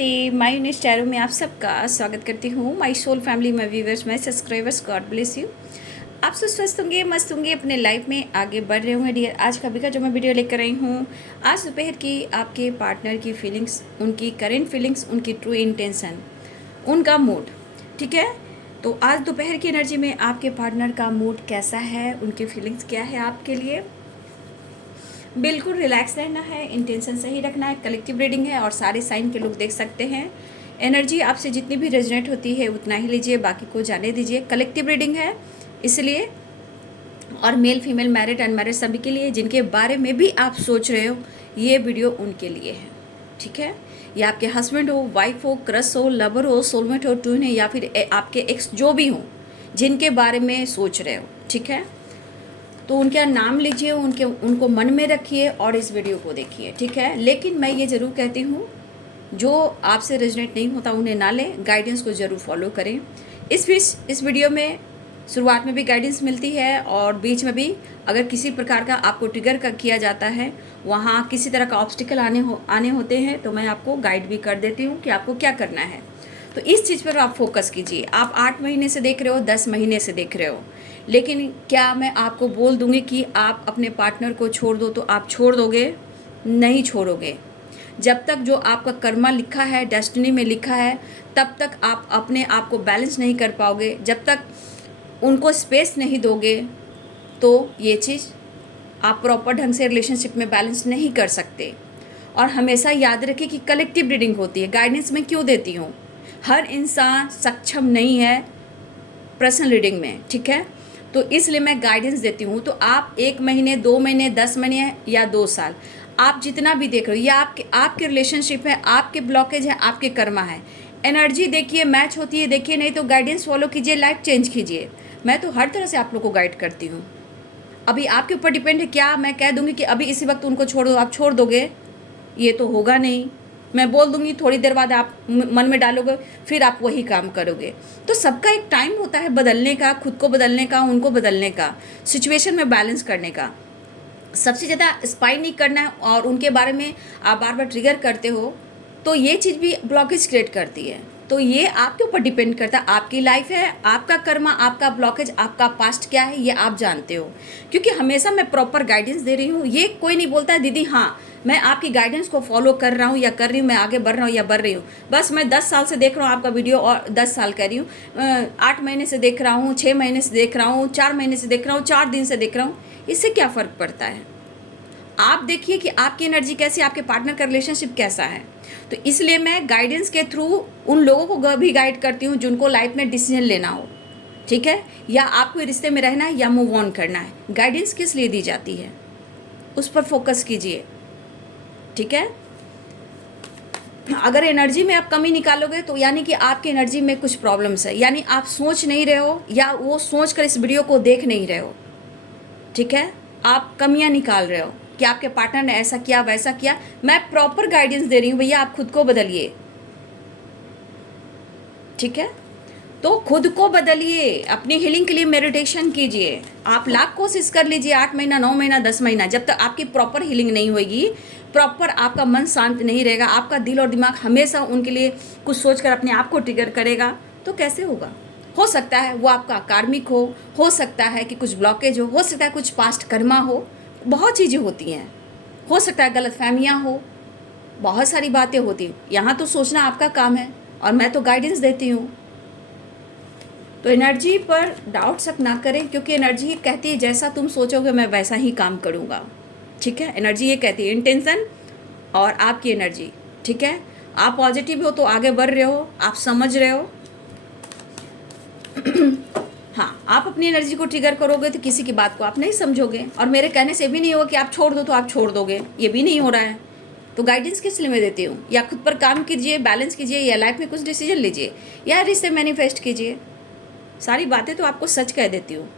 नमस्ते, my Younis tarot में आप सबका स्वागत करती हूँ। My soul family, my viewers, my subscribers, God bless you. आप सब स्वस्थ होंगे, मस्त होंगे, अपने लाइफ में आगे बढ़ रहे होंगे डियर। आज का भी का जो मैं वीडियो लेकर आई हूँ, आज दोपहर की आपके पार्टनर की फीलिंग्स, उनकी करेंट फीलिंग्स, उनकी ट्रू इंटेंशन, उनका मूड, ठीक है। तो आज दोपहर की एनर्जी में आपके पार्टनर का मूड कैसा है, उनकी फीलिंग्स क्या है आपके लिए। बिल्कुल रिलैक्स रहना है, इंटेंशन सही रखना है। कलेक्टिव रीडिंग है और सारे साइन के लोग देख सकते हैं। एनर्जी आपसे जितनी भी रेजोनेट होती है उतना ही लीजिए, बाकी को जाने दीजिए। कलेक्टिव रीडिंग है इसलिए, और मेल फीमेल मैरिड अनमैरिड सभी के लिए, जिनके बारे में भी आप सोच रहे हो, ये वीडियो उनके लिए है, ठीक है। या आपके हस्बैंड हो, वाइफ हो, क्रश हो, लवर हो, सोलमेट हो, ट्यून है, या फिर आपके एक्स जो भी हो, जिनके बारे में सोच रहे हो, ठीक है। तो उनका नाम लीजिए, उनको मन में रखिए और इस वीडियो को देखिए, ठीक है। लेकिन मैं ये ज़रूर कहती हूँ, जो आपसे रेजोनेट नहीं होता उन्हें ना लें, गाइडेंस को ज़रूर फॉलो करें। इस वीडियो में शुरुआत में भी गाइडेंस मिलती है और बीच में भी, अगर किसी प्रकार का आपको ट्रिगर किया जाता है, वहाँ किसी तरह का ऑब्स्टिकल आने होते हैं, तो मैं आपको गाइड भी कर देती हूँ कि आपको क्या करना है। तो इस चीज़ पर आप फोकस कीजिए। आप 8 महीने से देख रहे हो, 10 महीने से देख रहे हो, लेकिन क्या मैं आपको बोल दूंगी कि आप अपने पार्टनर को छोड़ दो तो आप छोड़ दोगे? नहीं छोड़ोगे। जब तक जो आपका कर्मा लिखा है, डेस्टिनी में लिखा है, तब तक आप अपने आप को बैलेंस नहीं कर पाओगे। जब तक उनको स्पेस नहीं दोगे, तो ये चीज़ आप प्रॉपर ढंग से रिलेशनशिप में बैलेंस नहीं कर सकते। और हमेशा याद रखिए कि कलेक्टिव रीडिंग होती है। गाइडेंस में क्यों देती हूँ, हर इंसान सक्षम नहीं है पर्सनल रीडिंग में, ठीक है। तो इसलिए मैं गाइडेंस देती हूँ। तो आप 1 महीने, 2 महीने, 10 महीने या 2 साल, आप जितना भी देख रहे हो, या आपके रिलेशनशिप है, आपके ब्लॉकेज है, आपके कर्मा है, एनर्जी देखिए, मैच होती है देखिए, नहीं तो गाइडेंस फॉलो कीजिए, लाइफ चेंज कीजिए। मैं तो हर तरह से आप लोग को गाइड करती हूँ। अभी आपके ऊपर डिपेंड है। क्या मैं कह दूँगी कि अभी इसी वक्त उनको छोड़ दो, आप छोड़ दोगे? ये तो होगा नहीं। मैं बोल दूंगी, थोड़ी देर बाद आप मन में डालोगे, फिर आप वही काम करोगे। तो सबका एक टाइम होता है बदलने का, खुद को बदलने का, उनको बदलने का, सिचुएशन में बैलेंस करने का। सबसे ज़्यादा स्पाई नहीं करना है और उनके बारे में आप बार बार ट्रिगर करते हो, तो ये चीज़ भी ब्लॉकेज क्रिएट करती है। तो ये आपके ऊपर डिपेंड करता है, आपकी लाइफ है, आपका कर्मा, आपका ब्लॉकेज, आपका पास्ट क्या है, ये आप जानते हो। क्योंकि हमेशा मैं प्रॉपर गाइडेंस दे रही हूँ। ये कोई नहीं बोलता है दीदी हाँ मैं आपकी गाइडेंस को फॉलो कर रहा हूँ या कर रही हूँ, मैं आगे बढ़ रहा हूँ या बढ़ रही हूँ। बस मैं 10 साल से देख रहा हूँ आपका वीडियो, और 10 साल कह रही हूँ, 8 महीने से देख रहा हूँ, 6 महीने से देख रहा हूँ, 4 महीने से देख रहा हूँ, 4 दिन से देख रहा हूँ, इससे क्या फ़र्क पड़ता है? आप देखिए कि आपकी एनर्जी कैसी, आपके पार्टनर का रिलेशनशिप कैसा है। तो इसलिए मैं गाइडेंस के थ्रू उन लोगों को भी गाइड करती हूँ जिनको लाइफ में डिसीजन लेना हो, ठीक है, या आपको रिश्ते में रहना है या मूव ऑन करना है। गाइडेंस किस लिए दी जाती है, उस पर फोकस कीजिए, ठीक है। अगर एनर्जी में आप कमी निकालोगे तो यानी कि आपकी एनर्जी में कुछ प्रॉब्लम्स है, यानी आप सोच नहीं रहे हो या वो सोच कर इस वीडियो को देख नहीं रहे हो, ठीक है। आप कमियां निकाल रहे हो कि आपके पार्टनर ने ऐसा किया, वैसा किया। मैं प्रॉपर गाइडेंस दे रही हूँ, भैया आप खुद को बदलिए, ठीक है। तो खुद को बदलिए, अपनी हीलिंग के लिए मेडिटेशन कीजिए। आप लाख कोशिश कर लीजिए, 8 महीना, 9 महीना, 10 महीना, जब तक आपकी प्रॉपर हीलिंग नहीं होगी, प्रॉपर आपका मन शांत नहीं रहेगा, आपका दिल और दिमाग हमेशा उनके लिए कुछ सोचकर अपने आप को ट्रिगर करेगा, तो कैसे होगा? हो सकता है वो आपका कार्मिक हो सकता है कि कुछ ब्लॉकेज हो सकता है कुछ पास्ट कर्मा हो, बहुत चीज़ें होती हैं, हो सकता है गलतफहमियाँ हो, बहुत सारी बातें होती हैं। यहाँ तो सोचना आपका काम है और मैं तो गाइडेंस देती हूँ। तो एनर्जी पर डाउट शक ना करें, क्योंकि एनर्जी कहती है जैसा तुम सोचोगे मैं वैसा ही काम करूँगा, ठीक है। एनर्जी ये कहती है, इंटेंशन और आपकी एनर्जी, ठीक है। आप पॉजिटिव हो तो आगे बढ़ रहे हो, आप समझ रहे हो। हाँ, आप अपनी एनर्जी को ट्रिगर करोगे तो किसी की बात को आप नहीं समझोगे, और मेरे कहने से भी नहीं होगा कि आप छोड़ दो तो आप छोड़ दोगे, ये भी नहीं हो रहा है। तो गाइडेंस किस लिए मैं देती हूँ? या खुद पर काम कीजिए, बैलेंस कीजिए, या लाइफ में कुछ डिसीजन लीजिए, या रिश्ते मैनिफेस्ट कीजिए। सारी बातें तो आपको सच कह देती हूँ।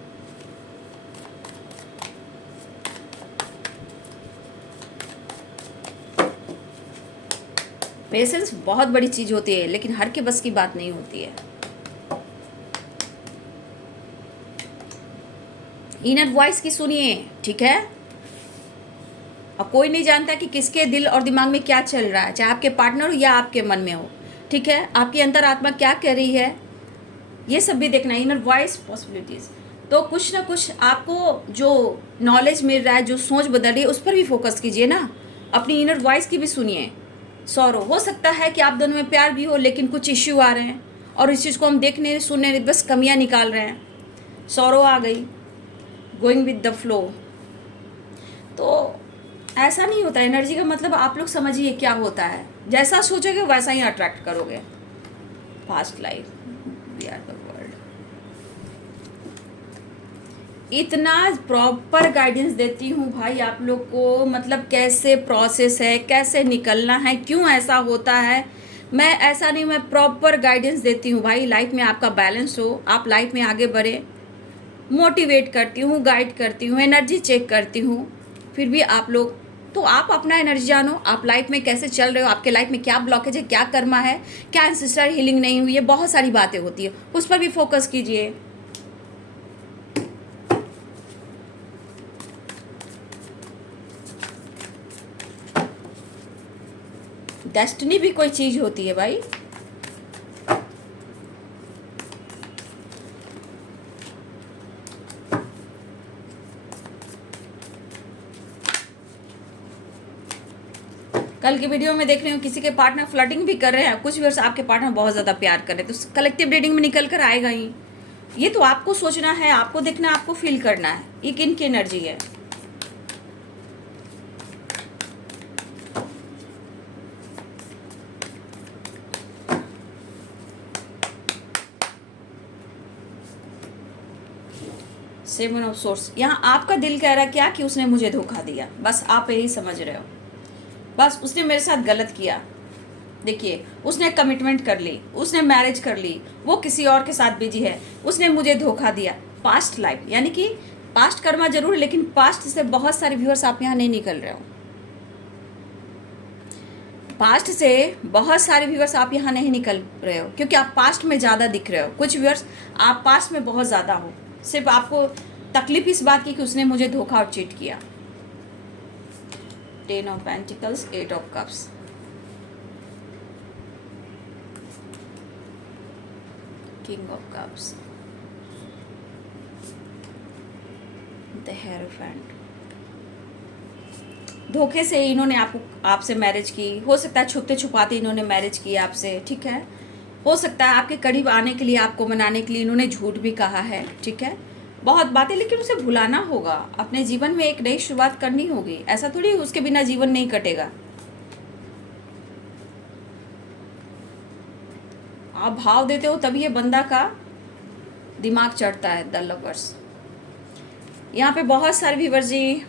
पेशेंस बहुत बड़ी चीज़ होती है, लेकिन हर के बस की बात नहीं होती है। इनर वॉइस की सुनिए, ठीक है। और कोई नहीं जानता कि किसके दिल और दिमाग में क्या चल रहा है, चाहे आपके पार्टनर हो या आपके मन में हो, ठीक है। आपकी अंतरात्मा क्या कह रही है, ये सब भी देखना, इनर वॉइस पॉसिबिलिटीज़। तो कुछ ना कुछ आपको जो नॉलेज मिल रहा है, जो सोच बदल रही है, उस पर भी फोकस कीजिए ना, अपनी इनर वॉइस की भी सुनिए। सॉरो, हो सकता है कि आप दोनों में प्यार भी हो लेकिन कुछ इश्यू आ रहे हैं और इस चीज़ को हम देखने सुनने बस कमियां निकाल रहे हैं। सॉरो आ गई, गोइंग विद द फ्लो। तो ऐसा नहीं होता। एनर्जी का मतलब आप लोग समझिए क्या होता है, जैसा सोचोगे वैसा ही अट्रैक्ट करोगे। Past life, we are the world. इतना प्रॉपर गाइडेंस देती हूँ भाई आप लोग को, मतलब कैसे प्रोसेस है, कैसे निकलना है, क्यों ऐसा होता है। मैं ऐसा नहीं, मैं प्रॉपर गाइडेंस देती हूँ भाई, लाइफ में आपका बैलेंस हो, आप लाइफ में आगे बढ़े। मोटिवेट करती हूँ, गाइड करती हूँ, एनर्जी चेक करती हूँ। फिर भी आप लोग, तो आप अपना एनर्जी जानो, आप लाइफ में कैसे चल रहे हो, आपके लाइफ में क्या ब्लॉकेज है, क्या कर्मा है, क्या एंसेस्टर हीलिंग नहीं हुई है, बहुत सारी बातें होती है, उस पर भी फोकस कीजिए। डेस्टिनी भी कोई चीज होती है भाई। कल की वीडियो में देख रही हूँ किसी के पार्टनर फ्लर्टिंग भी कर रहे हैं, कुछ वर्ष आपके पार्टनर बहुत ज़्यादा प्यार कर रहे हैं, तो कलेक्टिव रीडिंग में निकल कर आएगा ही। ये तो आपको सोचना है, आपको देखना है, आपको फील करना है ये किन की एनर्जी है। सेवन ऑफ सोर्स, यहाँ आपका दिल कह रहा है क्या कि उसने मुझे धोखा दिया, बस आप यही समझ रहे हो, बस उसने मेरे साथ गलत किया। देखिए, उसने कमिटमेंट कर ली, उसने मैरिज कर ली, वो किसी और के साथ बिजी है, उसने मुझे धोखा दिया। पास्ट लाइफ यानी कि पास्ट कर्मा जरूर है, लेकिन पास्ट से बहुत सारे व्यूअर्स आप यहाँ नहीं निकल रहे हो। पास्ट से बहुत सारे व्यूअर्स आप यहाँ नहीं निकल रहे हो क्योंकि आप पास्ट में ज़्यादा दिख रहे हो। कुछ व्यूअर्स आप पास्ट में बहुत ज़्यादा हो, सिर्फ आपको तकलीफ इस बात की कि उसने मुझे धोखा और चीट किया। 10 of pentacles, 8 of cups, king of cups, the hierophant. धोखे से इन्होंने आपसे मैरिज की, हो सकता है छुपते छुपाते इन्होंने मैरिज की आपसे, ठीक है। हो सकता है आपके करीब आने के लिए, आपको मनाने के लिए इन्होंने झूठ भी कहा है, ठीक है, बहुत बातें, लेकिन उसे भुलाना होगा। अपने जीवन में एक नई शुरुआत करनी होगी, ऐसा थोड़ी उसके बिना जीवन नहीं कटेगा। आप भाव देते हो तभी ये बंदा का दिमाग चढ़ता है। द लवर्स, यहाँ पे बहुत सारे व्यूअर्स जी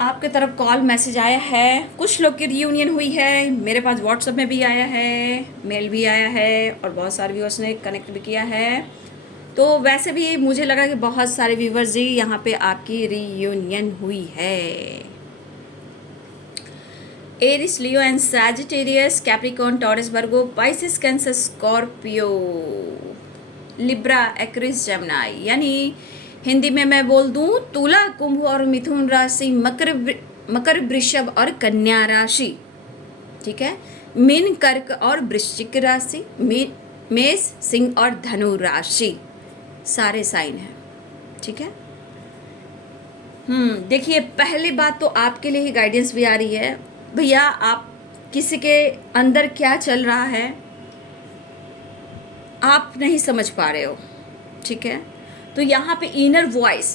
आपके तरफ कॉल मैसेज आया है, कुछ लोग की रियूनियन हुई है, मेरे पास व्हाट्सएप में भी आया है, मेल भी आया है, और बहुत सारे व्यूअर्स ने कनेक्ट भी किया है। तो वैसे भी मुझे लगा कि बहुत सारे व्यूअर्स जी यहाँ पे आपकी रियूनियन हुई है। Aries, Leo and Sagittarius, Capricorn, Taurus, Virgo, Pisces, Cancer, Scorpio, Libra, Aquarius, Gemini. यानी हिंदी में मैं बोल दूं, तुला, कुंभ और मिथुन राशि, मकर, वृषभ और कन्या राशि, ठीक है। मीन, कर्क और वृश्चिक राशि, मेष, सिंह और धनु राशि, सारे साइन हैं, ठीक है। देखिए, पहली बात तो आपके लिए ही गाइडेंस भी आ रही है भैया, आप किसी के अंदर क्या चल रहा है आप नहीं समझ पा रहे हो, ठीक है। तो यहाँ पे inner voice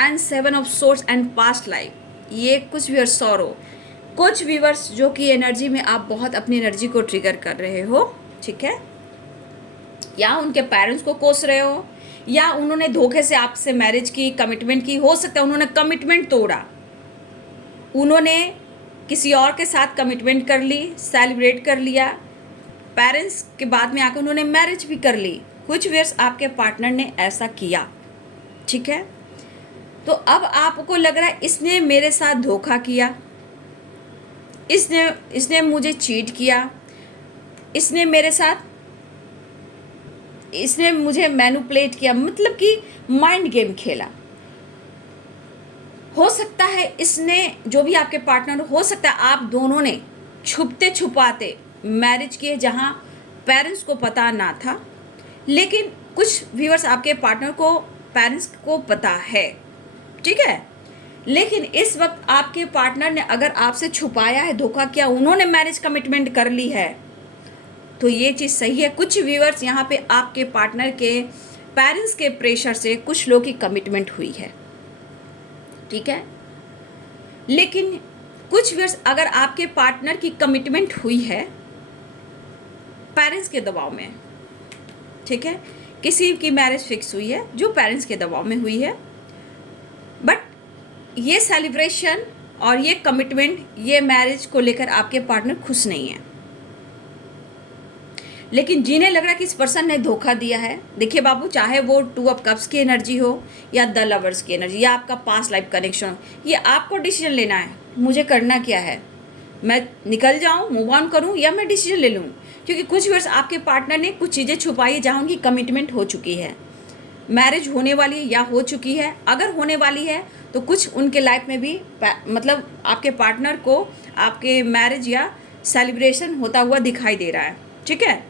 and 7 of source and past life, ये कुछ व्यूअर्स सॉरो, कुछ व्यूअर्स जो कि एनर्जी में आप बहुत अपनी एनर्जी को ट्रिगर कर रहे हो, ठीक है, या उनके पेरेंट्स को कोस रहे हो, या उन्होंने धोखे से आपसे मैरिज की, कमिटमेंट की, हो सकता है उन्होंने कमिटमेंट तोड़ा, उन्होंने किसी और के साथ कमिटमेंट कर ली, सेलिब्रेट कर लिया, पेरेंट्स के बाद में आकर उन्होंने मैरिज भी कर ली। कुछ व्यूअर्स आपके पार्टनर ने ऐसा किया, ठीक है। तो अब आपको लग रहा है इसने मेरे साथ धोखा किया, इसने मुझे चीट किया, इसने मुझे मैनिपुलेट किया, मतलब कि माइंड गेम खेला। हो सकता है इसने, जो भी आपके पार्टनर, हो सकता है आप दोनों ने छुपते छुपाते मैरिज किए जहाँ पेरेंट्स को पता ना था, लेकिन कुछ व्यूअर्स आपके पार्टनर को, पेरेंट्स को पता है, ठीक है। लेकिन इस वक्त आपके पार्टनर ने अगर आपसे छुपाया है, धोखा किया, उन्होंने मैरिज कमिटमेंट कर ली है, तो ये चीज़ सही है। कुछ व्यूअर्स यहाँ पे आपके पार्टनर के पेरेंट्स के प्रेशर से कुछ लोग की कमिटमेंट हुई है, ठीक है। लेकिन कुछ व्यूअर्स, अगर आपके पार्टनर की कमिटमेंट हुई है पेरेंट्स के दबाव में, ठीक है, किसी की मैरिज फिक्स हुई है जो पेरेंट्स के दबाव में हुई है, बट ये सेलिब्रेशन और ये कमिटमेंट, ये मैरिज को लेकर आपके पार्टनर खुश नहीं है, लेकिन जिन्हें लग रहा है कि इस पर्सन ने धोखा दिया है। देखिए बाबू, चाहे वो 2 ऑफ कप्स की एनर्जी हो या द लवर्स की एनर्जी या आपका पास्ट लाइफ कनेक्शन हो, ये आपको डिसीजन लेना है, मुझे करना क्या है, मैं निकल जाऊं, मूव ऑन करूं, या मैं डिसीजन ले लूं। क्योंकि कुछ वर्ष आपके पार्टनर ने कुछ चीज़ें छुपाई है जहाँ उनकी कमिटमेंट हो चुकी है, मैरिज होने वाली है या हो चुकी है। अगर होने वाली है तो कुछ उनके लाइफ में भी मतलब आपके पार्टनर को आपके मैरिज या सेलिब्रेशन होता हुआ दिखाई दे रहा है, ठीक है।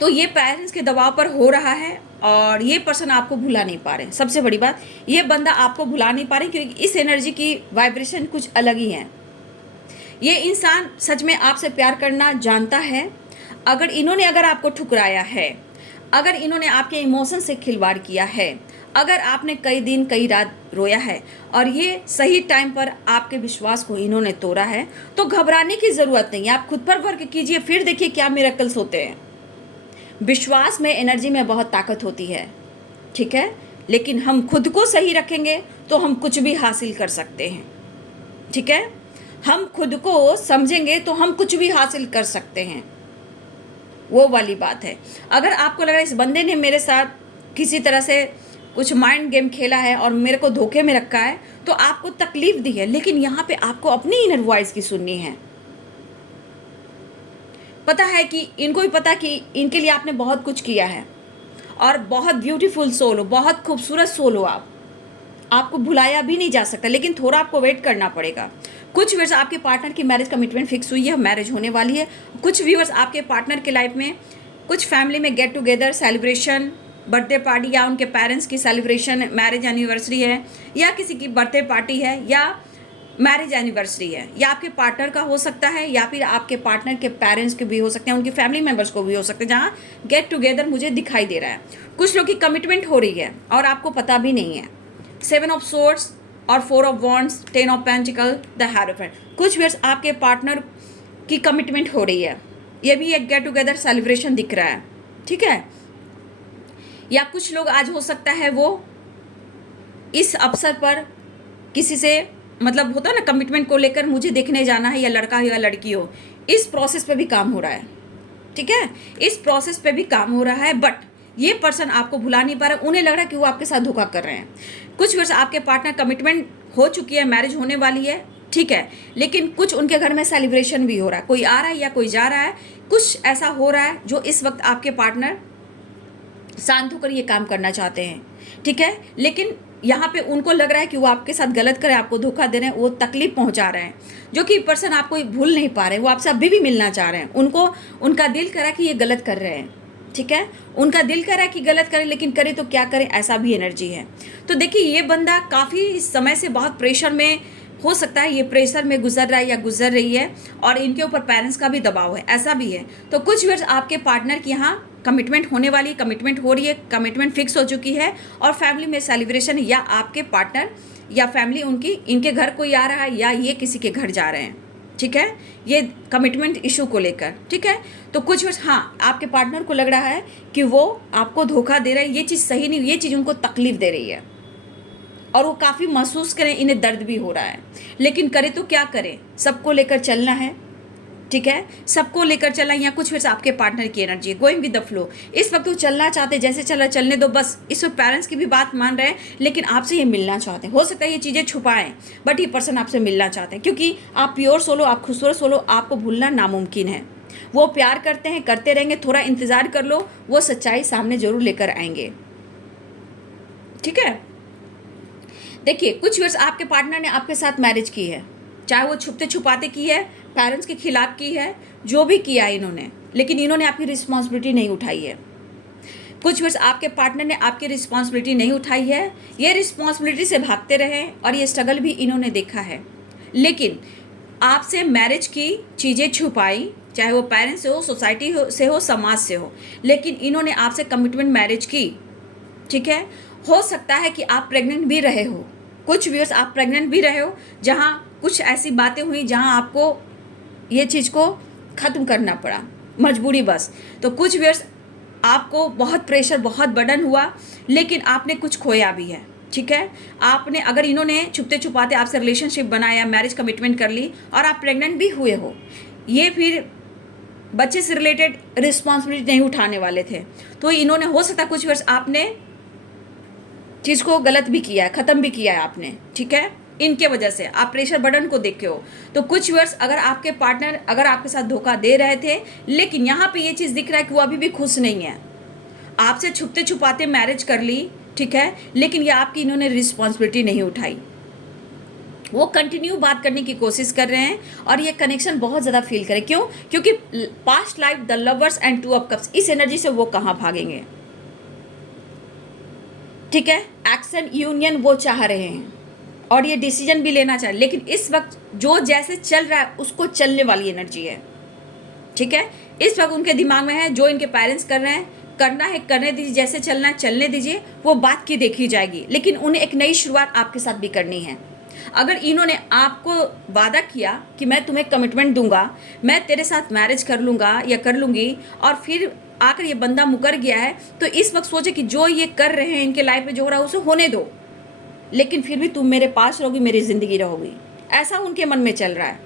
तो ये पेरेंट्स के दबाव पर हो रहा है और ये पर्सन आपको भुला नहीं पा रहे। सबसे बड़ी बात, ये बंदा आपको भुला नहीं पा रहे क्योंकि इस एनर्जी की वाइब्रेशन कुछ अलग ही है। ये इंसान सच में आपसे प्यार करना जानता है। अगर आपको ठुकराया है, अगर इन्होंने आपके इमोशन से खिलवाड़ किया है, अगर आपने कई दिन कई रात रोया है और ये सही टाइम पर आपके विश्वास को इन्होंने तोड़ा है, तो घबराने की ज़रूरत नहीं है। आप खुद पर वर्क कीजिए, फिर देखिए क्या मिरेकल्स होते हैं। विश्वास में, एनर्जी में बहुत ताकत होती है, ठीक है। लेकिन हम खुद को सही रखेंगे तो हम कुछ भी हासिल कर सकते हैं, ठीक है। हम खुद को समझेंगे तो हम कुछ भी हासिल कर सकते हैं, वो वाली बात है। अगर आपको लग रहा है इस बंदे ने मेरे साथ किसी तरह से कुछ माइंड गेम खेला है और मेरे को धोखे में रखा है, तो आपको तकलीफ दी है, लेकिन यहाँ पे आपको अपनी इनर वॉइस की सुननी है। पता है कि इनको भी पता कि इनके लिए आपने बहुत कुछ किया है और बहुत ब्यूटीफुल सोल हो, बहुत खूबसूरत सोल हो आपको भुलाया भी नहीं जा सकता, लेकिन थोड़ा आपको वेट करना पड़ेगा। कुछ व्यूअर्स आपके पार्टनर की मैरिज कमिटमेंट फिक्स हुई है, मैरिज होने वाली है। कुछ व्यूअर्स आपके पार्टनर के लाइफ में कुछ फैमिली में get together, celebration, birthday party या उनके पेरेंट्स की सेलिब्रेशन, मैरिज एनिवर्सरी है या किसी की बर्थडे पार्टी है या मैरिज एनिवर्सरी है, या आपके पार्टनर का हो सकता है या फिर आपके पार्टनर के पेरेंट्स के भी हो सकते हैं, उनकी फैमिली मेम्बर्स को भी हो सकते हैं, जहाँ गेट टुगेदर मुझे दिखाई दे रहा है। कुछ लोग की कमिटमेंट हो रही है और आपको पता भी नहीं है। 7 ऑफ सोर्ड्स और 4 of wands, 10 of pentacle, the hierophant. कुछ व्यूअर्स आपके पार्टनर की कमिटमेंट हो रही है, ये भी एक गेट टुगेदर सेलिब्रेशन दिख रहा है, ठीक है। या कुछ लोग आज हो सकता है वो इस अवसर पर किसी से, मतलब होता है ना, कमिटमेंट को लेकर मुझे देखने जाना है, या लड़का हो या लड़की हो, इस प्रोसेस पे भी काम हो रहा है, ठीक है। इस प्रोसेस पे भी काम हो रहा है, बट ये पर्सन आपको भुला नहीं पा रहा। उन्हें लग रहा है कि वो आपके साथ धोखा कर रहे हैं। कुछ वर्ष आपके पार्टनर कमिटमेंट हो चुकी है, मैरिज होने वाली है, ठीक है, लेकिन कुछ उनके घर में सेलिब्रेशन भी हो रहा है, कोई आ रहा है या कोई जा रहा है, कुछ ऐसा हो रहा है जो इस वक्त आपके पार्टनर शांत होकर ये काम करना चाहते हैं, ठीक है। लेकिन यहाँ पे उनको लग रहा है कि वो आपके साथ गलत करे, आपको धोखा दे रहे हैं, वो तकलीफ पहुँचा रहे हैं, जो कि पर्सन आपको भूल नहीं पा रहे हैं, वो आपसे अभी भी मिलना चाह रहे हैं। उनको, उनका दिल करा कि ये गलत कर रहे हैं, ठीक है, उनका दिल करा कि गलत करें, लेकिन करे तो क्या करें, ऐसा भी एनर्जी है। तो देखिए ये बंदा काफ़ी समय से बहुत प्रेशर में, हो सकता है ये प्रेशर में गुजर रहा है या गुजर रही है, और इनके ऊपर पेरेंट्स का भी दबाव है, ऐसा भी है। तो कुछ वर्ष आपके पार्टनर की यहाँ कमिटमेंट होने वाली, कमिटमेंट हो रही है, कमिटमेंट फिक्स हो चुकी है, और फैमिली में सेलिब्रेशन, या आपके पार्टनर या फैमिली उनकी, इनके घर कोई आ रहा है या ये किसी के घर जा रहे हैं, ठीक है, ये कमिटमेंट इशू को लेकर, ठीक है। तो कुछ वर्ष हाँ आपके पार्टनर को लग रहा है कि वो आपको धोखा दे रहे हैं, ये चीज़ सही नहीं, ये चीज़ उनको तकलीफ दे रही है और वो काफ़ी महसूस करें, इन्हें दर्द भी हो रहा है, लेकिन करे तो क्या करें, सबको लेकर चलना है, ठीक है, सबको लेकर चलना। यहाँ कुछ फिर आपके पार्टनर की एनर्जी है, गोइंग विद द फ्लो। इस वक्त वो चलना चाहते, जैसे चला चलने दो बस। इस वक्त पेरेंट्स की भी बात मान रहे हैं, लेकिन आपसे ये मिलना चाहते हैं। हो सकता है ये चीज़ें छुपाएं, बट ये पर्सन आपसे मिलना चाहते हैं, क्योंकि आप प्योर सोलो, आप खूबसूरत सोलो, आपको भूलना नामुमकिन है। वो प्यार करते हैं, करते रहेंगे, थोड़ा इंतज़ार कर लो, वो सच्चाई सामने जरूर लेकर आएंगे, ठीक है। देखिए, कुछ वर्ष आपके पार्टनर ने आपके साथ मैरिज की है, चाहे वो छुपते छुपाते की है, पेरेंट्स के खिलाफ की है, जो भी किया है इन्होंने, लेकिन इन्होंने आपकी रिस्पॉन्सिबिलिटी नहीं उठाई है। कुछ वर्ष आपके पार्टनर ने आपकी रिस्पॉन्सिबिलिटी नहीं उठाई है, ये रिस्पॉन्सिबिलिटी से भागते रहे और ये स्ट्रगल भी इन्होंने देखा है। लेकिन आपसे मैरिज की चीज़ें छुपाई, चाहे वो पेरेंट्स से हो, सोसाइटी से हो, समाज से हो, लेकिन इन्होंने आपसे कमिटमेंट मैरिज की। ठीक है, हो सकता है कि आप प्रेग्नेंट भी रहे हो, कुछ व्यूअर्स आप प्रेग्नेंट भी रहे हो, जहाँ कुछ ऐसी बातें हुई जहाँ आपको ये चीज़ को ख़त्म करना पड़ा, मजबूरी बस। तो कुछ व्यूअर्स आपको बहुत प्रेशर, बहुत बर्डन हुआ, लेकिन आपने कुछ खोया भी है। ठीक है, आपने, अगर इन्होंने छुपते छुपाते आपसे रिलेशनशिप बनाया, मैरिज कमिटमेंट कर ली और आप प्रेग्नेंट भी हुए हो, ये फिर बच्चे से रिलेटेड रिस्पॉन्सिबिलिटी नहीं उठाने वाले थे। तो इन्होंने, हो सकता है कुछ वर्ष आपने चीज़ को गलत भी किया है, ख़त्म भी किया है आपने। ठीक है, इनके वजह से आप प्रेशर बर्डन को देख के हो। तो कुछ वर्ष अगर आपके पार्टनर अगर आपके साथ धोखा दे रहे थे, लेकिन यहाँ पे ये चीज़ दिख रहा है कि वो अभी भी खुश नहीं है, आपसे छुपते छुपाते मैरिज कर ली, ठीक है, लेकिन ये आपकी इन्होंने रिस्पॉन्सिबिलिटी नहीं उठाई। वो कंटिन्यू बात करने की कोशिश कर रहे हैं और ये कनेक्शन बहुत ज़्यादा फील करें। क्यों? क्योंकि past life, the lovers and two of cups, इस एनर्जी से वो कहाँ भागेंगे। ठीक है, एक्शन यूनियन वो चाह रहे हैं और ये डिसीजन भी लेना चाह रहे, लेकिन इस वक्त जो जैसे चल रहा है उसको चलने वाली एनर्जी है। ठीक है, इस वक्त उनके दिमाग में है जो इनके पेरेंट्स कर रहे हैं, करना है करने दीजिए, जैसे चलना है चलने दीजिए, वो बात की देखी जाएगी, लेकिन उन्हें एक नई शुरुआत आपके साथ भी करनी है। अगर इन्होंने आपको वादा किया कि मैं तुम्हें कमिटमेंट दूंगा, मैं तेरे साथ मैरिज कर लूँगा या कर लूँगी, और फिर आकर ये बंदा मुकर गया है, तो इस वक्त सोचे कि जो ये कर रहे हैं इनके लाइफ में जो हो रहा है उसे होने दो, लेकिन फिर भी तुम मेरे पास रहोगी, मेरी ज़िंदगी रहोगी, ऐसा उनके मन में चल रहा है।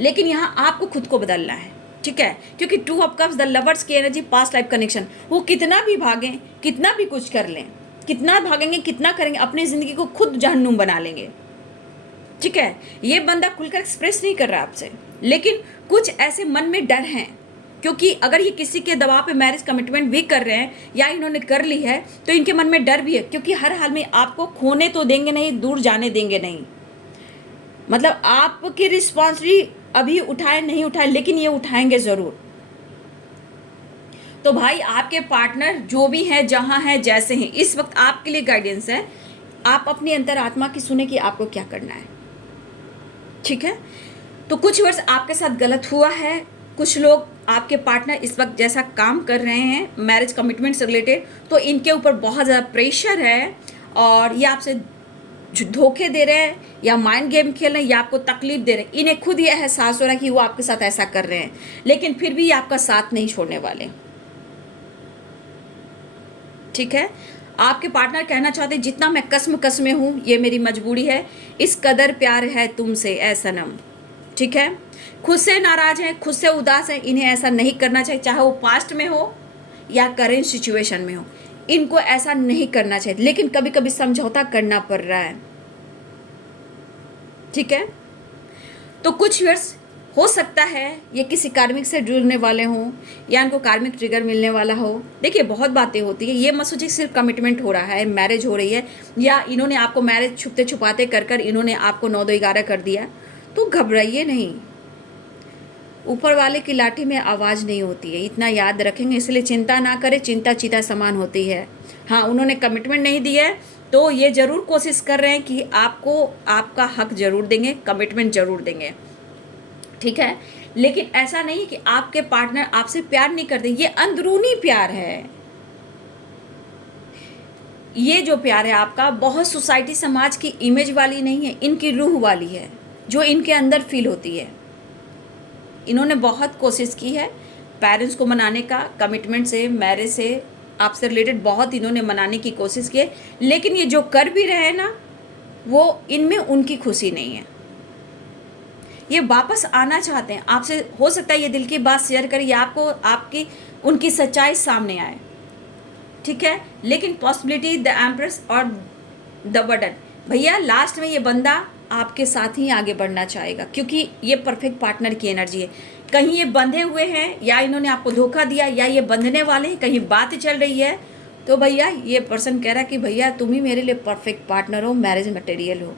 लेकिन यहाँ आपको खुद को बदलना है। ठीक है, क्योंकि two of cups, the lovers की एनर्जी, पास्ट लाइफ कनेक्शन, वो कितना भी भागें, कितना भी कुछ कर लें, कितना भागेंगे, कितना करेंगे, अपनी ज़िंदगी को खुद जहन्नुम बना लेंगे। ठीक है, ये बंदा खुलकर एक्सप्रेस नहीं कर रहा आपसे, लेकिन कुछ ऐसे मन में डर हैं, क्योंकि अगर ये किसी के दबाव पे मैरिज कमिटमेंट भी कर रहे हैं या इन्होंने कर ली है, तो इनके मन में डर भी है, क्योंकि हर हाल में आपको खोने तो देंगे नहीं, दूर जाने देंगे नहीं। मतलब आपकी रिस्पॉन्सिबिलिटी अभी उठाए नहीं उठाए, लेकिन ये उठाएंगे ज़रूर। तो भाई, आपके पार्टनर जो भी हैं, जहाँ हैं, जैसे हैं, इस वक्त आपके लिए गाइडेंस है। आप अपनी अंतरात्मा की सुने कि आपको क्या करना है। ठीक है, तो कुछ वर्ष आपके साथ गलत हुआ है, कुछ लोग आपके पार्टनर इस वक्त जैसा काम कर रहे हैं मैरिज कमिटमेंट से रिलेटेड, तो इनके ऊपर बहुत ज़्यादा प्रेशर है और ये आपसे धोखे दे रहे हैं या माइंड गेम खेल रहे हैं या आपको तकलीफ दे रहे हैं। इन्हें खुद ये एहसास हो रहा है कि वो आपके साथ ऐसा कर रहे हैं, लेकिन फिर भी ये आपका साथ नहीं छोड़ने वाले। ठीक है, आपके पार्टनर कहना चाहते हैं जितना मैं कसम में हूँ, ये मेरी मजबूरी है, इस कदर प्यार है तुमसे ऐ सनम। ठीक है, खुद से नाराज हैं, खुद से उदास हैं, इन्हें ऐसा नहीं करना चाहिए, चाहे वो पास्ट में हो या करेंट सिचुएशन में हो, इनको ऐसा नहीं करना चाहिए, लेकिन कभी कभी समझौता करना पड़ रहा है। ठीक है, तो कुछ वर्ष हो सकता है ये किसी कार्मिक से जुड़ने वाले हों या इनको कार्मिक ट्रिगर मिलने वाला हो। देखिए, बहुत बातें होती है, ये मत सोचिए सिर्फ कमिटमेंट हो रहा है, मैरिज हो रही है, या इन्होंने आपको मैरिज छुपते छुपाते कर इन्होंने आपको 9-2-11 कर दिया, तो घबराइए नहीं। ऊपर वाले की लाठी में आवाज़ नहीं होती है, इतना याद रखेंगे, इसलिए चिंता ना करें, चिंता चीता समान होती है। हाँ, उन्होंने कमिटमेंट नहीं दिया है, तो ये ज़रूर कोशिश कर रहे हैं कि आपको आपका हक ज़रूर देंगे, कमिटमेंट ज़रूर देंगे। ठीक है, लेकिन ऐसा नहीं कि आपके पार्टनर आपसे प्यार नहीं करते, ये अंदरूनी प्यार है। ये जो प्यार है आपका, बहुत सोसाइटी समाज की इमेज वाली नहीं है, इनकी रूह वाली है, जो इनके अंदर फील होती है। इन्होंने बहुत कोशिश की है पेरेंट्स को मनाने का, कमिटमेंट से, मैरिज से, आपसे रिलेटेड बहुत इन्होंने मनाने की कोशिश की है, लेकिन ये जो कर भी रहे हैं ना, वो इनमें उनकी खुशी नहीं है। ये वापस आना चाहते हैं आपसे, हो सकता है ये दिल की बात शेयर करें या आपको आपकी उनकी सच्चाई सामने आए। ठीक है, लेकिन पॉसिबिलिटी, द एम्प्रेस और द बर्डन, भैया लास्ट में ये बंदा आपके साथ ही आगे बढ़ना चाहेगा, क्योंकि ये परफेक्ट पार्टनर की एनर्जी है। कहीं ये बंधे हुए हैं या इन्होंने आपको धोखा दिया या ये बंधने वाले हैं, कहीं बात चल रही है, तो भैया ये पर्सन कह रहा है कि भैया तुम ही मेरे लिए परफेक्ट पार्टनर हो, मैरिज मटेरियल हो।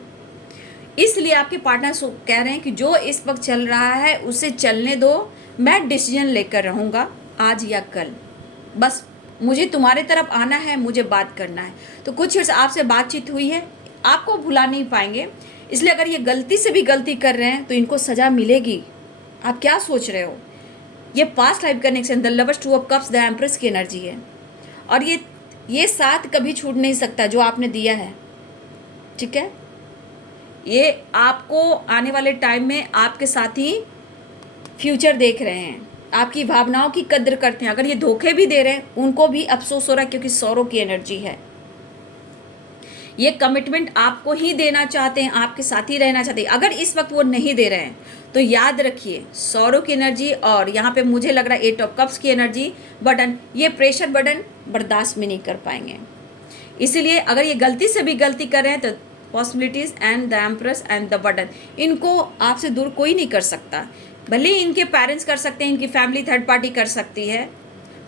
इसलिए आपके पार्टनर कह रहे हैं कि जो इस वक्त चल रहा है उसे चलने दो, मैं डिसीजन लेकर रहूँगा आज या कल, बस मुझे तुम्हारे तरफ आना है, मुझे बात करना है। तो कुछ अर्स आपसे बातचीत हुई है, आपको भुला नहीं पाएंगे। इसलिए अगर ये गलती से भी गलती कर रहे हैं तो इनको सज़ा मिलेगी। आप क्या सोच रहे हो? ये past life connection, the lovers, two of cups, the empress की एनर्जी है, और ये साथ कभी छूट नहीं सकता जो आपने दिया है, ठीक है। ये आपको आने वाले टाइम में आपके साथ ही फ्यूचर देख रहे हैं, आपकी भावनाओं की कद्र करते हैं। अगर ये धोखे भी दे रहे हैं उनको भी अफसोस हो रहा है, क्योंकि सौरों की एनर्जी है। ये कमिटमेंट आपको ही देना चाहते हैं, आपके साथ ही रहना चाहते हैं। अगर इस वक्त वो नहीं दे रहे हैं तो याद रखिए, सौरों की एनर्जी और यहाँ पे मुझे लग रहा है 8 ऑफ कप्स की एनर्जी, बटन, ये प्रेशर बटन बर्दाश्त में नहीं कर पाएंगे। इसीलिए अगर ये गलती से भी गलती कर रहे हैं तो possibilities and the empress and the button, इनको आपसे दूर कोई नहीं कर सकता। भले ही इनके पेरेंट्स कर सकते हैं, इनकी फैमिली थर्ड पार्टी कर सकती है,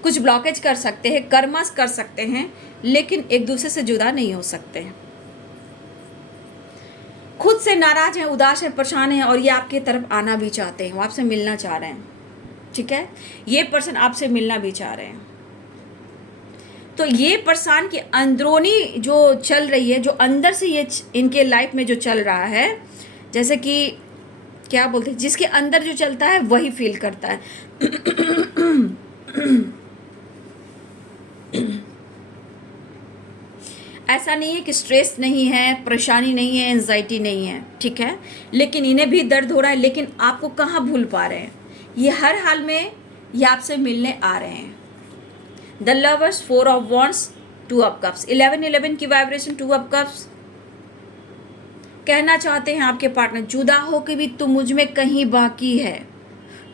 कुछ ब्लॉकेज कर सकते हैं, कर्मास कर सकते हैं, लेकिन एक दूसरे से जुदा नहीं हो सकते हैं। खुद से नाराज हैं, उदास हैं, परेशान हैं, और ये आपकी तरफ आना भी चाहते हैं, वो आपसे मिलना चाह रहे हैं, ठीक है। ये पर्सन आपसे मिलना भी चाह रहे हैं। तो ये पर्सन की अंदरूनी जो चल रही है, जो अंदर से ये इनके लाइफ में जो चल रहा है, जैसे कि क्या बोलते हैं, जिसके अंदर जो चलता है वही फील करता है। ऐसा नहीं है कि स्ट्रेस नहीं है, परेशानी नहीं है, एंजाइटी नहीं है, ठीक है, लेकिन इन्हें भी दर्द हो रहा है। लेकिन आपको कहाँ भूल पा रहे हैं, ये हर हाल में ये आपसे मिलने आ रहे हैं। The lovers, 4 of wands, 2 of cups, 11 की वाइब्रेशन, 2 ऑफ कप्स। कहना चाहते हैं आपके पार्टनर, जुदा हो के भी तू मुझ में कहीं बाकी है,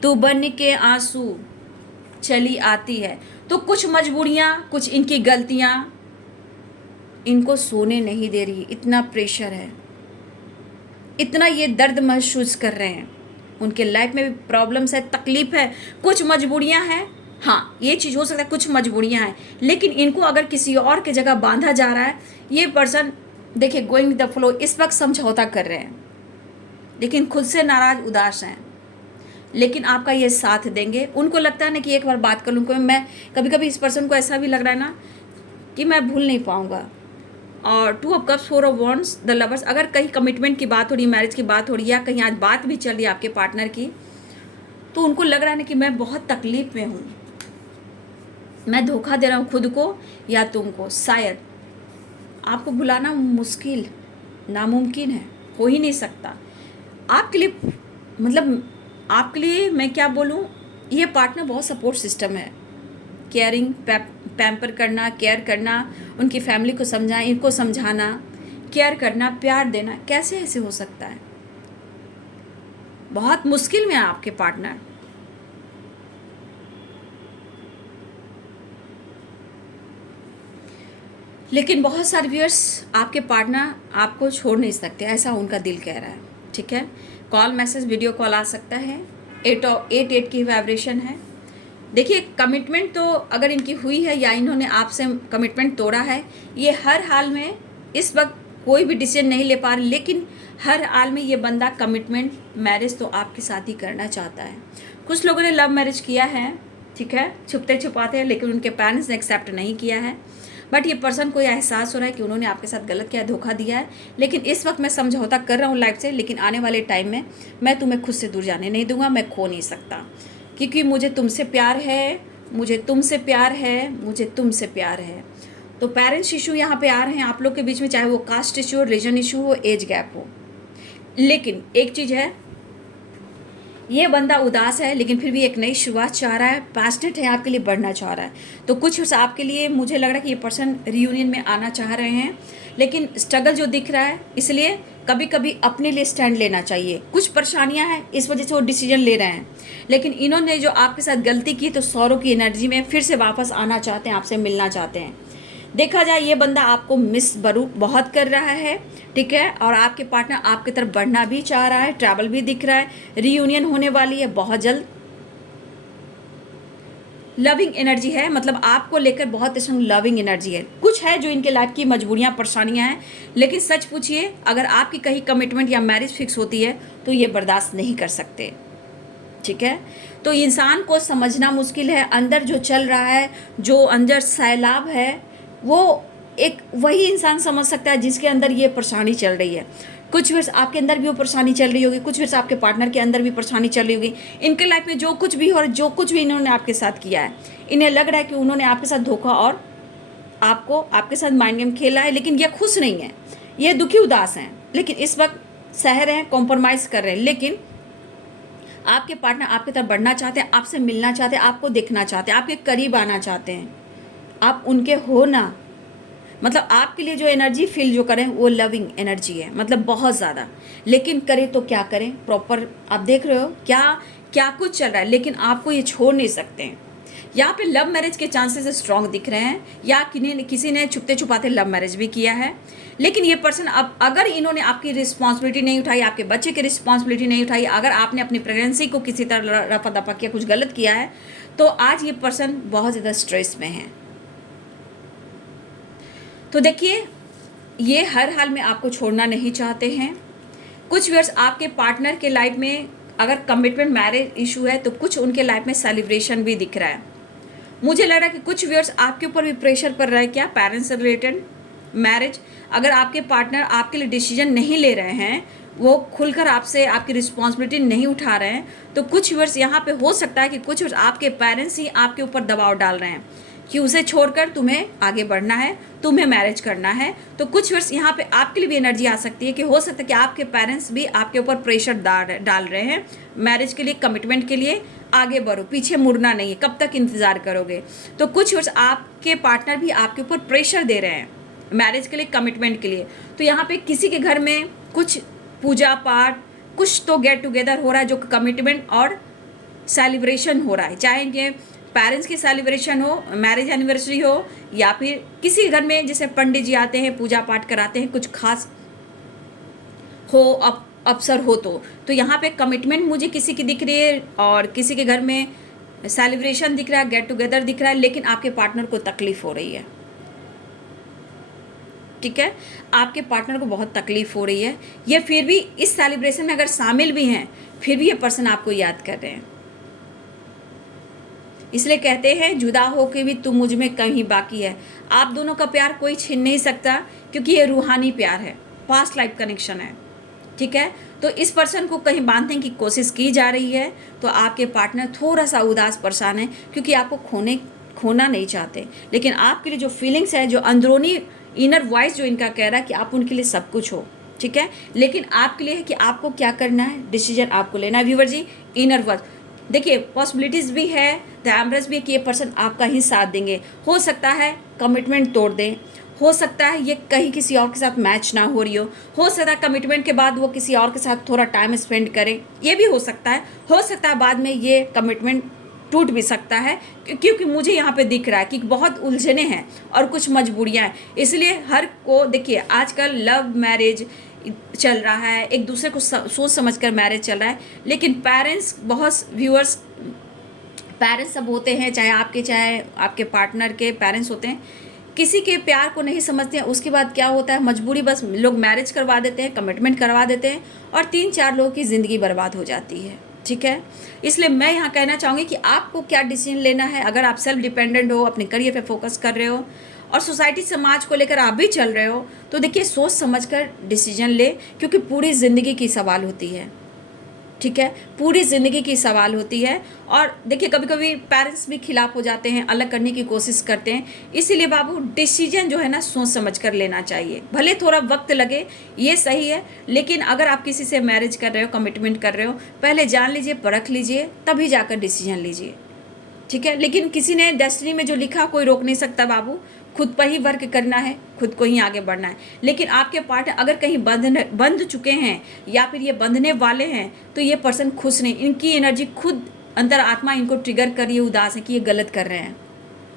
तू बन के आंसू चली आती है। तो कुछ मजबूरियाँ, कुछ इनकी गलतियाँ इनको सोने नहीं दे रही, इतना प्रेशर है, इतना ये दर्द महसूस कर रहे हैं। उनके लाइफ में भी प्रॉब्लम्स है, तकलीफ है, कुछ मजबूरियां हैं। हाँ, ये चीज़ हो सकता है, कुछ मजबूरियां हैं, लेकिन इनको अगर किसी और के जगह बांधा जा रहा है, ये पर्सन देखिए गोइंग द फ्लो, इस वक्त समझौता कर रहे हैं, लेकिन खुद से नाराज, उदास हैं, लेकिन आपका ये साथ देंगे। उनको लगता है ना कि एक बार बात कर लूँ, मैं कभी कभी इस पर्सन को ऐसा भी लग रहा है ना कि मैं भूल नहीं पाऊँगा। और 2 of cups, 4 of wands, the lovers. अगर कहीं कमिटमेंट की बात हो रही, मैरिज की बात हो रही है, या कहीं आज बात भी चल रही है आपके पार्टनर की, तो उनको लग रहा है ना कि मैं बहुत तकलीफ में हूँ, मैं धोखा दे रहा हूँ खुद को या तुमको। शायद आपको बुलाना मुश्किल, नामुमकिन है, हो ही नहीं सकता आपके लिए। मतलब आपके लिए मैं क्या बोलूँ, ये पार्टनर बहुत सपोर्ट सिस्टम है। केयरिंग, पैम्पर करना, केयर करना, उनकी फैमिली को समझाना, इनको समझाना, केयर करना, प्यार देना, कैसे ऐसे हो सकता है? बहुत मुश्किल में है आपके पार्टनर। लेकिन बहुत सारे व्यूअर्स, आपके पार्टनर आपको छोड़ नहीं सकते, ऐसा उनका दिल कह रहा है, ठीक है। कॉल, मैसेज, वीडियो कॉल आ सकता है। 8 की वाइब्रेशन है। देखिए, कमिटमेंट तो अगर इनकी हुई है या इन्होंने आपसे कमिटमेंट तोड़ा है, ये हर हाल में इस वक्त कोई भी डिसीजन नहीं ले पा रहे, लेकिन हर हाल में ये बंदा कमिटमेंट, मैरिज तो आपके साथ ही करना चाहता है। कुछ लोगों ने लव मैरिज किया है, ठीक है, छुपते छुपाते हैं, लेकिन उनके पेरेंट्स ने एक्सेप्ट नहीं किया है। बट ये पर्सन को यह एहसास हो रहा है कि उन्होंने आपके साथ गलत किया, धोखा दिया है, लेकिन इस वक्त मैं समझौता कर रहा हूँ लाइफ से, लेकिन आने वाले टाइम में मैं तुम्हें खुद से दूर जाने नहीं दूंगा, मैं खो नहीं सकता, क्योंकि मुझे तुमसे प्यार है, मुझे तुमसे प्यार है, मुझे तुमसे प्यार है। तो पेरेंट्स इशू यहाँ पे आ रहे हैं आप लोग के बीच में, चाहे वो कास्ट इशू हो, रीजन इशू हो, एज गैप हो। लेकिन एक चीज़ है, ये बंदा उदास है, लेकिन फिर भी एक नई शुरुआत चाह रहा है, पैशनेट है, आपके लिए बढ़ना चाह रहा है। तो कुछ आपके लिए मुझे लग रहा है कि ये पर्सन रियूनियन में आना चाह रहे हैं, लेकिन स्ट्रगल जो दिख रहा है, इसलिए कभी कभी अपने लिए स्टैंड लेना चाहिए। कुछ परेशानियां हैं, इस वजह से वो डिसीजन ले रहे हैं, लेकिन इन्होंने जो आपके साथ गलती की, तो सौरों की एनर्जी में फिर से वापस आना चाहते हैं, आपसे मिलना चाहते हैं। देखा जाए, ये बंदा आपको मिस बहुत कर रहा है, ठीक है, और आपके पार्टनर आपकी तरफ बढ़ना भी चाह रहा है, ट्रैवल भी दिख रहा है, रीयूनियन होने वाली है बहुत जल्द। लविंग एनर्जी है, मतलब आपको लेकर बहुत स्ट्रॉन्ग लविंग एनर्जी है। कुछ है जो इनके लाइफ की मजबूरियां परेशानियां हैं, लेकिन सच पूछिए अगर आपकी कहीं कमिटमेंट या मैरिज फिक्स होती है तो ये बर्दाश्त नहीं कर सकते। ठीक है, तो इंसान को समझना मुश्किल है, अंदर जो चल रहा है, जो अंदर सैलाब है, वो एक वही इंसान समझ सकता है जिसके अंदर ये परेशानी चल रही है। कुछ वर्ष आपके अंदर भी वो परेशानी चल रही होगी, कुछ वर्ष आपके पार्टनर के अंदर भी परेशानी चल रही होगी। इनके लाइफ में जो कुछ भी हो और जो कुछ भी इन्होंने आपके साथ किया है, इन्हें लग रहा है कि उन्होंने आपके साथ धोखा और आपको आपके साथ माइंड गेम खेला है, लेकिन ये खुश नहीं है, ये दुखी उदास हैं, लेकिन इस वक्त सह रहे हैं, कॉम्प्रोमाइज़ कर रहे हैं। लेकिन आपके पार्टनर आपकी तरफ बढ़ना चाहते हैं, आपसे मिलना चाहते हैं, आपको देखना चाहते हैं, आपके करीब आना चाहते हैं, आप उनके हो ना। मतलब आपके लिए जो एनर्जी फील जो करें वो लविंग एनर्जी है, मतलब बहुत ज़्यादा। लेकिन करें तो क्या करें, प्रॉपर आप देख रहे हो क्या क्या कुछ चल रहा है, लेकिन आपको ये छोड़ नहीं सकते हैं। यहाँ पे लव मैरिज के चांसेस स्ट्रॉन्ग दिख रहे हैं, या किसी ने छुपते छुपाते लव मैरिज भी किया है। लेकिन ये पर्सन अब अगर इन्होंने आपकी रिस्पॉन्सिबिलिटी नहीं उठाई, आपके बच्चे की रिस्पॉन्सिबिलिटी नहीं उठाई, अगर आपने अपनी प्रेगनेंसी को किसी तरह रफा दफा किया, कुछ गलत किया है, तो आज ये पर्सन बहुत ज़्यादा स्ट्रेस में है। तो देखिए ये हर हाल में आपको छोड़ना नहीं चाहते हैं। कुछ वर्ष आपके पार्टनर के लाइफ में अगर कमिटमेंट मैरिज इशू है, तो कुछ उनके लाइफ में सेलिब्रेशन भी दिख रहा है। मुझे लग रहा है कि कुछ व्यूअर्स आपके ऊपर भी प्रेशर पड़ रहा है, क्या पेरेंट्स से रिलेटेड मैरिज। अगर आपके पार्टनर आपके लिए डिसीजन नहीं ले रहे हैं, वो खुलकर आपसे आपकी रिस्पॉन्सिबिलिटी नहीं उठा रहे हैं, तो कुछ व्यूअर्स यहाँ पे हो सकता है कि कुछ व्यूअर्स आपके पेरेंट्स ही आपके ऊपर दबाव डाल रहे हैं कि उसे छोड़कर तुम्हें आगे बढ़ना है, तुम्हें मैरिज करना है। तो कुछ वर्ष यहाँ पे आपके लिए भी एनर्जी आ सकती है कि हो सकता है कि आपके पेरेंट्स भी आपके ऊपर प्रेशर डाल रहे हैं मैरिज के लिए, कमिटमेंट के लिए। आगे बढ़ो, पीछे मुड़ना नहीं है, कब तक इंतज़ार करोगे। तो कुछ वर्ष आपके पार्टनर भी आपके ऊपर प्रेशर दे रहे हैं मैरिज के लिए, कमिटमेंट के लिए। तो यहाँ पे किसी के घर में कुछ पूजा पाठ, कुछ तो गेट टुगेदर हो रहा है जो कमिटमेंट और सेलिब्रेशन हो रहा है, चाहे ये पेरेंट्स की सेलिब्रेशन हो, मैरिज एनिवर्सरी हो, या फिर किसी घर में जैसे पंडित जी आते हैं, पूजा पाठ कराते हैं, कुछ खास हो अवसर हो। तो यहाँ पे कमिटमेंट मुझे किसी की दिख रही है और किसी के घर में सेलिब्रेशन दिख रहा है, गेट टुगेदर दिख रहा है, लेकिन आपके पार्टनर को तकलीफ हो रही है। ठीक है, आपके पार्टनर को बहुत तकलीफ हो रही है। ये फिर भी इस सेलिब्रेशन में अगर शामिल भी हैं, फिर भी ये पर्सन आपको याद कर रहे हैं। इसलिए कहते हैं जुदा हो के भी तुम मुझ में कहीं बाकी है। आप दोनों का प्यार कोई छीन नहीं सकता, क्योंकि ये रूहानी प्यार है, पास्ट लाइफ कनेक्शन है। ठीक है, तो इस पर्सन को कहीं बांधने की कोशिश की जा रही है, तो आपके पार्टनर थोड़ा सा उदास परेशान है, क्योंकि आपको खोना नहीं चाहते। लेकिन आपके लिए जो फीलिंग्स है, जो अंदरूनी इनर वॉइस जो इनका कह रहा है कि आप उनके लिए सब कुछ हो। ठीक है, लेकिन आपके लिए है कि आपको क्या करना है, डिसीजन आपको लेना है। व्यूअर जी, इनर वॉइस देखिए, पॉसिबिलिटीज़ भी है, द एम्प्रेस भी है कि ये पर्सन आपका ही साथ देंगे। हो सकता है कमिटमेंट तोड़ दें, हो सकता है ये कहीं किसी और के साथ मैच ना हो रही हो सकता है कमिटमेंट के बाद वो किसी और के साथ थोड़ा टाइम स्पेंड करें, ये भी हो सकता है बाद में ये कमिटमेंट टूट भी सकता है, क्योंकि मुझे यहाँ पे दिख रहा है कि बहुत उलझने हैं और कुछ मजबूरियाँ हैं। इसलिए हर को देखिए, आजकल लव मैरिज चल रहा है, एक दूसरे को सोच समझकर मैरिज चल रहा है, लेकिन पेरेंट्स, बहुत व्यूअर्स पेरेंट्स सब होते हैं, चाहे आपके पार्टनर के पेरेंट्स होते हैं, किसी के प्यार को नहीं समझते हैं। उसके बाद क्या होता है, मजबूरी बस लोग मैरिज करवा देते हैं, कमिटमेंट करवा देते हैं, और 3-4 लोगों की ज़िंदगी बर्बाद हो जाती है। ठीक है, इसलिए मैं यहाँ कहना चाहूँगी कि आपको क्या डिसीजन लेना है। अगर आप सेल्फ डिपेंडेंट हो, अपने करियर पे फोकस कर रहे हो और सोसाइटी समाज को लेकर आप भी चल रहे हो, तो देखिए सोच समझकर डिसीजन ले, क्योंकि पूरी ज़िंदगी की सवाल होती है। ठीक है, पूरी ज़िंदगी की सवाल होती है। और देखिए कभी कभी पेरेंट्स भी खिलाफ हो जाते हैं, अलग करने की कोशिश करते हैं। इसीलिए बाबू डिसीजन जो है ना, सोच समझ कर लेना चाहिए, भले थोड़ा वक्त लगे, ये सही है। लेकिन अगर आप किसी से मैरिज कर रहे हो, कमिटमेंट कर रहे हो, पहले जान लीजिए, परख लीजिए, तभी जाकर डिसीजन लीजिए। ठीक है, लेकिन किसी ने डेस्टिनी में जो लिखा कोई रोक नहीं सकता बाबू, खुद पर ही वर्क करना है, खुद को ही आगे बढ़ना है। लेकिन आपके पार्टनर अगर कहीं बंध चुके हैं या फिर ये बंधने वाले हैं, तो ये पर्सन खुश नहीं, इनकी एनर्जी खुद अंदर आत्मा इनको ट्रिगर कर रही है, उदास है कि ये गलत कर रहे हैं।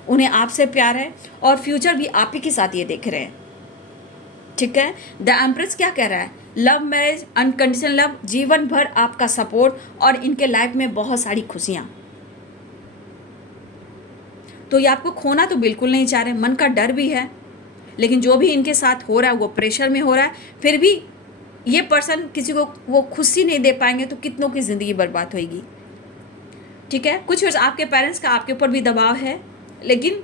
उन्हें आपसे प्यार है और फ्यूचर भी आप ही के साथ ये देख रहे हैं। ठीक है, द एम्प्रेस क्या कह रहा है, लव मैरिज, अनकंडीशनल लव, जीवन भर आपका सपोर्ट और इनके लाइफ में बहुत सारी खुशियाँ। तो ये आपको खोना तो बिल्कुल नहीं चाह रहे, मन का डर भी है, लेकिन जो भी इनके साथ हो रहा है वो प्रेशर में हो रहा है। फिर भी ये पर्सन किसी को वो खुशी नहीं दे पाएंगे तो कितनों की ज़िंदगी बर्बाद होगी। ठीक है, कुछ आपके पेरेंट्स का आपके ऊपर भी दबाव है, लेकिन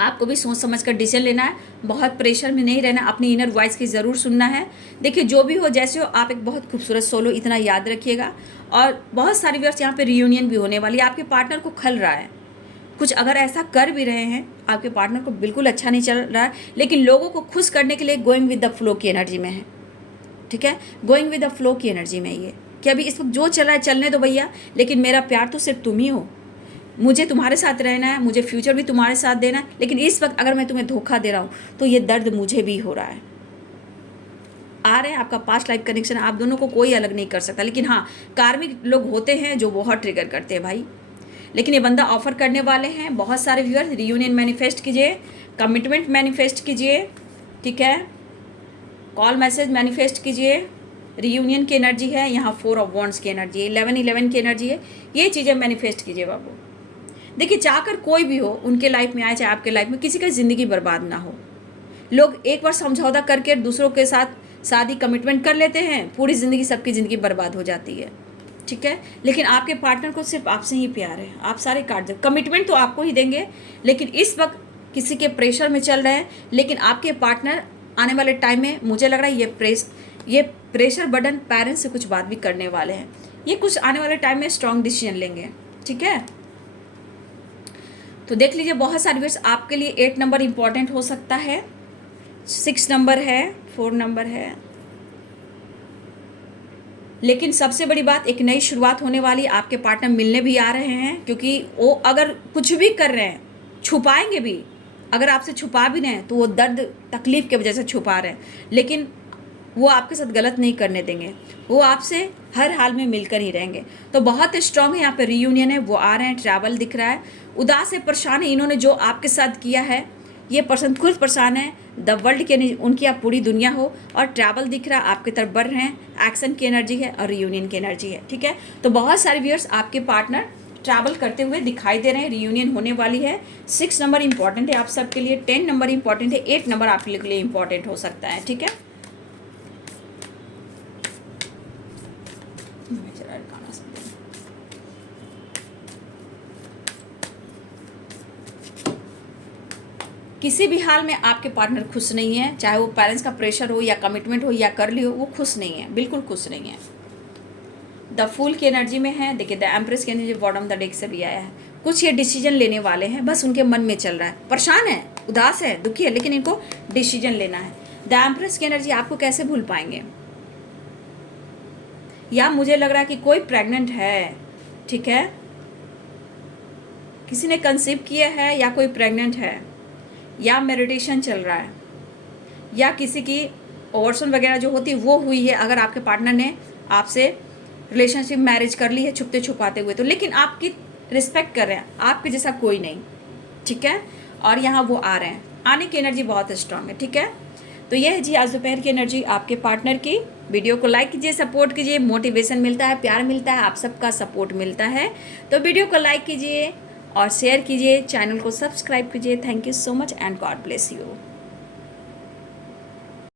आपको भी सोच समझ कर डिसीजन लेना है, बहुत प्रेशर में नहीं रहना, अपनी इनर वॉइस की ज़रूर सुनना है। देखिए जो भी हो जैसे हो, आप एक बहुत खूबसूरत सोल हो, इतना याद रखिएगा। और बहुत सारे व्यूअर्स यहाँ पे रियूनियन भी होने वाली है, आपके पार्टनर को खल रहा है कुछ, अगर ऐसा कर भी रहे हैं आपके पार्टनर को बिल्कुल अच्छा नहीं चल रहा है, लेकिन लोगों को खुश करने के लिए गोइंग विद द फ्लो की एनर्जी में है। ठीक है, गोइंग विद द फ्लो की एनर्जी में ये कि अभी इस वक्त जो चल रहा है चलने दो भैया, लेकिन मेरा प्यार तो सिर्फ तुम ही हो, मुझे तुम्हारे साथ रहना है, मुझे फ्यूचर भी तुम्हारे साथ देना है, लेकिन इस वक्त अगर मैं तुम्हें धोखा दे रहा हूँ तो ये दर्द मुझे भी हो रहा है। आ रहे हैं आपका पास्ट लाइफ कनेक्शन, आप दोनों को कोई अलग नहीं कर सकता, लेकिन हाँ कार्मिक लोग होते हैं जो बहुत ट्रिगर करते हैं भाई। लेकिन ये बंदा ऑफर करने वाले हैं। बहुत सारे व्यूअर्स रियूनियन मैनिफेस्ट कीजिए, कमिटमेंट मैनिफेस्ट कीजिए, ठीक है, कॉल मैसेज मैनिफेस्ट कीजिए। रियूनियन की एनर्जी है यहाँ, 4 ऑफ वॉन्ड्स की एनर्जी है, 11 की एनर्जी है, ये चीज़ें मैनिफेस्ट कीजिए बाबू। देखिए चाहकर कोई भी हो उनके लाइफ में आए, चाहे आपके लाइफ में, किसी का ज़िंदगी बर्बाद ना हो। लोग एक बार समझौता करके दूसरों के साथ शादी कमिटमेंट कर लेते हैं, पूरी ज़िंदगी सबकी ज़िंदगी बर्बाद हो जाती है। ठीक है, लेकिन आपके पार्टनर को सिर्फ आपसे ही प्यार है, आप सारे काट दे, कमिटमेंट तो आपको ही देंगे, लेकिन इस वक्त किसी के प्रेशर में चल रहे हैं। लेकिन आपके पार्टनर आने वाले टाइम में मुझे लग रहा है ये प्रेशर बर्डन पेरेंट्स से कुछ बात भी करने वाले हैं, ये कुछ आने वाले टाइम में स्ट्रॉन्ग डिसीजन लेंगे। ठीक है, तो देख लीजिए बहुत सारे व्यूअर्स आपके लिए 8 नंबर इंपॉर्टेंट हो सकता है, 6 नंबर है, 4 नंबर है, लेकिन सबसे बड़ी बात एक नई शुरुआत होने वाली। आपके पार्टनर मिलने भी आ रहे हैं, क्योंकि वो अगर कुछ भी कर रहे हैं छुपाएंगे भी, अगर आपसे छुपा भी रहे हैं तो वो दर्द तकलीफ की वजह से छुपा रहे हैं, लेकिन वो आपके साथ गलत नहीं करने देंगे, वो आपसे हर हाल में मिलकर ही रहेंगे। तो बहुत स्ट्रांग है यहाँ पे रियूनियन है, वो आ रहे हैं, ट्रैवल दिख रहा है, उदास है, परेशान है, इन्होंने जो आपके साथ किया है, ये पर्सन खुद परेशान है, द वर्ल्ड की उनकी आप पूरी दुनिया हो, और ट्रैवल दिख रहा है, आपकी तरफ बढ़ रहे हैं, एक्शन की एनर्जी है और रियूनियन की एनर्जी है। ठीक है, तो बहुत सारे व्यूअर्स आपके पार्टनर ट्रैवल करते हुए दिखाई दे रहे हैं, रियूनियन होने वाली है। 6 नंबर इंपॉर्टेंट है आप सबके लिए, 10 नंबर इंपॉर्टेंट है, 8 नंबर आपके लिए इंपॉर्टेंट हो सकता है। ठीक है, किसी भी हाल में आपके पार्टनर खुश नहीं है, चाहे वो पेरेंट्स का प्रेशर हो या कमिटमेंट हो या कर ली हो, वो खुश नहीं है, बिल्कुल खुश नहीं है। द फूल की एनर्जी में है, देखिए द एम्प्रेस की एनर्जी बॉटम द डेक से भी आया है। कुछ ये डिसीजन लेने वाले हैं, बस उनके मन में चल रहा है, परेशान है, उदास है, दुखी है, लेकिन इनको डिसीजन लेना है। द एम्प्रेस की एनर्जी आपको कैसे भूल पाएंगे, या मुझे लग रहा है कि कोई प्रेग्नेंट है, ठीक है, किसी ने कंसीव किया है या कोई प्रेग्नेंट है, या मेडिटेशन चल रहा है, या किसी की ओवरसन वगैरह जो होती है वो हुई है, अगर आपके पार्टनर ने आपसे रिलेशनशिप मैरिज कर ली है छुपते छुपाते हुए, तो लेकिन आपकी रिस्पेक्ट कर रहे हैं, आपके जैसा कोई नहीं। ठीक है, और यहाँ वो आ रहे हैं, आने की एनर्जी बहुत स्ट्रांग है। ठीक है, तो ये है जी आज दोपहर की एनर्जी आपके पार्टनर की। वीडियो को लाइक कीजिए, सपोर्ट कीजिए, मोटिवेशन मिलता है, प्यार मिलता है, आप सबका सपोर्ट मिलता है, तो वीडियो को लाइक कीजिए और शेयर कीजिए, चैनल को सब्सक्राइब कीजिए। Thank you so much and God bless you.